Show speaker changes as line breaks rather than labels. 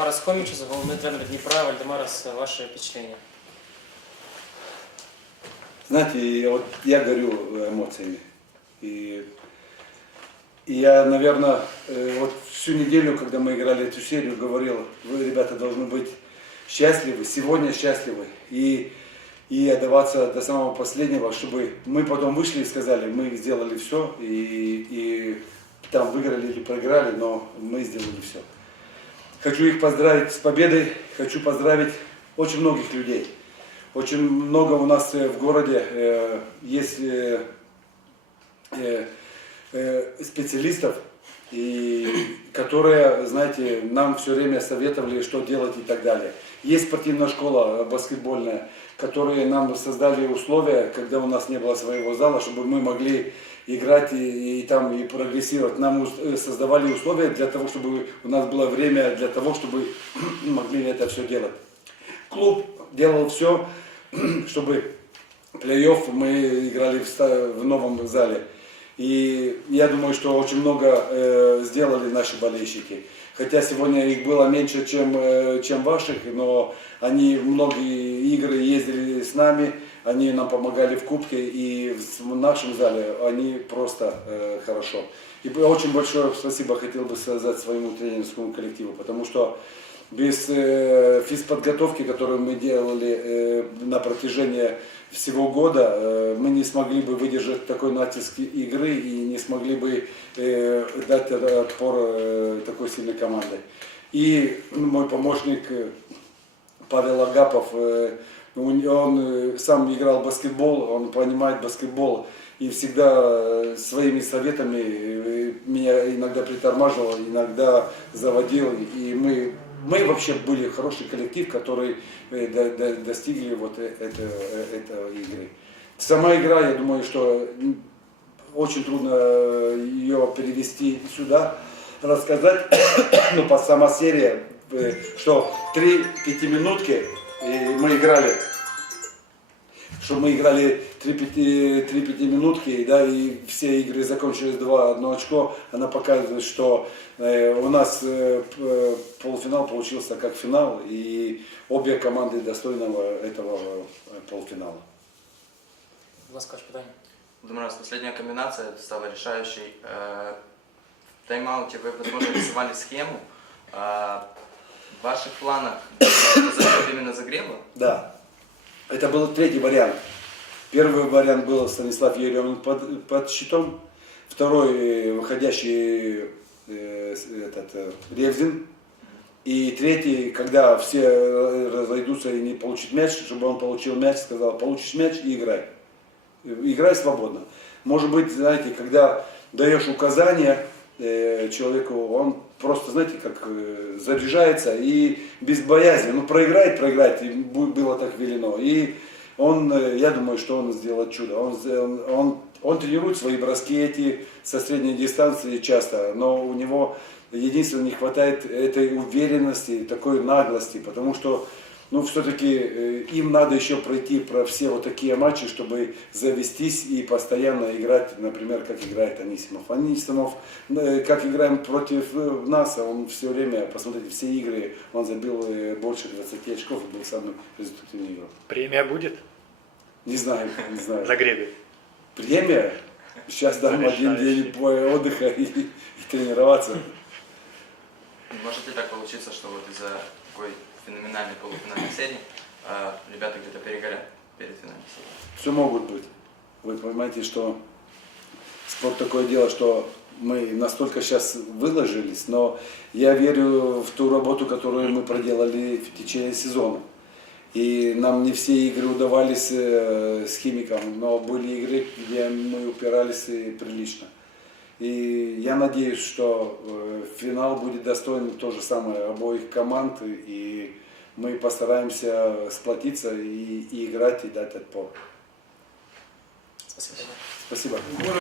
Марас Хомічус, головний тренер Дніпра, Вальдемарас, ваші впечатлення.
Знаете, я вот я горю эмоциями. И, и я, наверное, э, вот всю неделю, когда мы играли эту серию, говорил, вы, ребята, должны быть счастливы, сегодня счастливы. И, и отдаваться до самого последнего, чтобы мы потом вышли и сказали, мы сделали все, и, и там выиграли или проиграли, но мы сделали все. Хочу их поздравить с победой, хочу поздравить очень многих людей. Очень много у нас э, в городе э, есть э, специалистов, и, которые, знаете, нам все время советовали, что делать и так далее. Есть спортивная школа э, баскетбольная, которые нам создали условия, когда у нас не было своего зала, чтобы мы могли играть и, и там и прогрессировать. Нам э, создавали условия для того, чтобы у нас было время для того, чтобы могли это все делать. Клуб делал все, чтобы плей-офф мы играли в, в новом зале. И я думаю, что очень много э, сделали наши болельщики. Хотя сегодня их было меньше, чем, э, чем ваших, но они многие игры ездили с нами, они нам помогали в Кубке, и в нашем зале они просто э, хорошо. И очень большое спасибо хотел бы сказать своему тренерскому коллективу, потому что без э, физподготовки, которую мы делали э, на протяжении всего года, э, мы не смогли бы выдержать такой натиск игры и не смогли бы э, дать отпор э, такой сильной команде. И мой помощник э, Павел Агапов, э, он э, сам играл в баскетбол, он понимает баскетбол и всегда э, своими советами э, меня иногда притормаживал, иногда заводил, и мы, мы вообще были хороший коллектив, который э, до- до- достигли вот э- э, этой игры. Сама игра, я думаю, что очень трудно ее перевести сюда, рассказать, ну, по сама серия, что три пятиминутки, и мы играли, что мы играли три, пяти, три пятиминутки, да, и все игры закончились 2-1 очко, она показывает, что э, у нас э, э, полуфинал получился как финал, и обе команды достойного этого э, полуфинала.
Будь ласка, ваше питання.
Думаю, раз последняя комбинация стала решающей. Э, В тайм-ауте вы, возможно, рисовали схему. А В ваших планах именно загрева?
Да. Это был третий вариант. Первый вариант был Станислав Еремин под, под щитом. Второй э, выходящий э, этот, э, Ревзин. И третий, когда все э, разойдутся и не получат мяч, чтобы он получил мяч, сказал, получишь мяч и играй. Играй свободно. Может быть, знаете, когда даешь указания человеку, он просто, знаете, как э, заряжается и без боязни. Ну, проиграет, проиграет, и было так велено. И он, э, я думаю, что он сделает чудо. Он, он, он тренирует свои броски эти со средней дистанции часто, но у него единственное не хватает этой уверенности, такой наглости, потому что ну, все-таки им надо еще пройти про все вот такие матчи, чтобы завестись и постоянно играть, например, как играет Анисимов. Анисимов, э, как играем против э, нас, он все время, посмотрите, все игры, он забил э, больше 20 очков и был самым результативным игроком.
Премия будет
Не знаю, не знаю.
за гребень?
Премия? Сейчас дам один день по- отдыха и, и тренироваться.
Может ли так получиться, что вот из-за такой феноменальной полуфинальной серии э, ребята где-то перегорят перед финальной серией?
Все могут быть. Вы понимаете, что спорт такое дело, что мы настолько сейчас выложились, но я верю в ту работу, которую мы проделали в течение сезона. И нам не все игры удавались э, с химиком, но были игры, где мы упирались э, прилично. И я надеюсь, что э, финал будет достоин то же самое обоих команд, и мы постараемся сплотиться и, и играть, и дать отпор.
Спасибо.
Спасибо.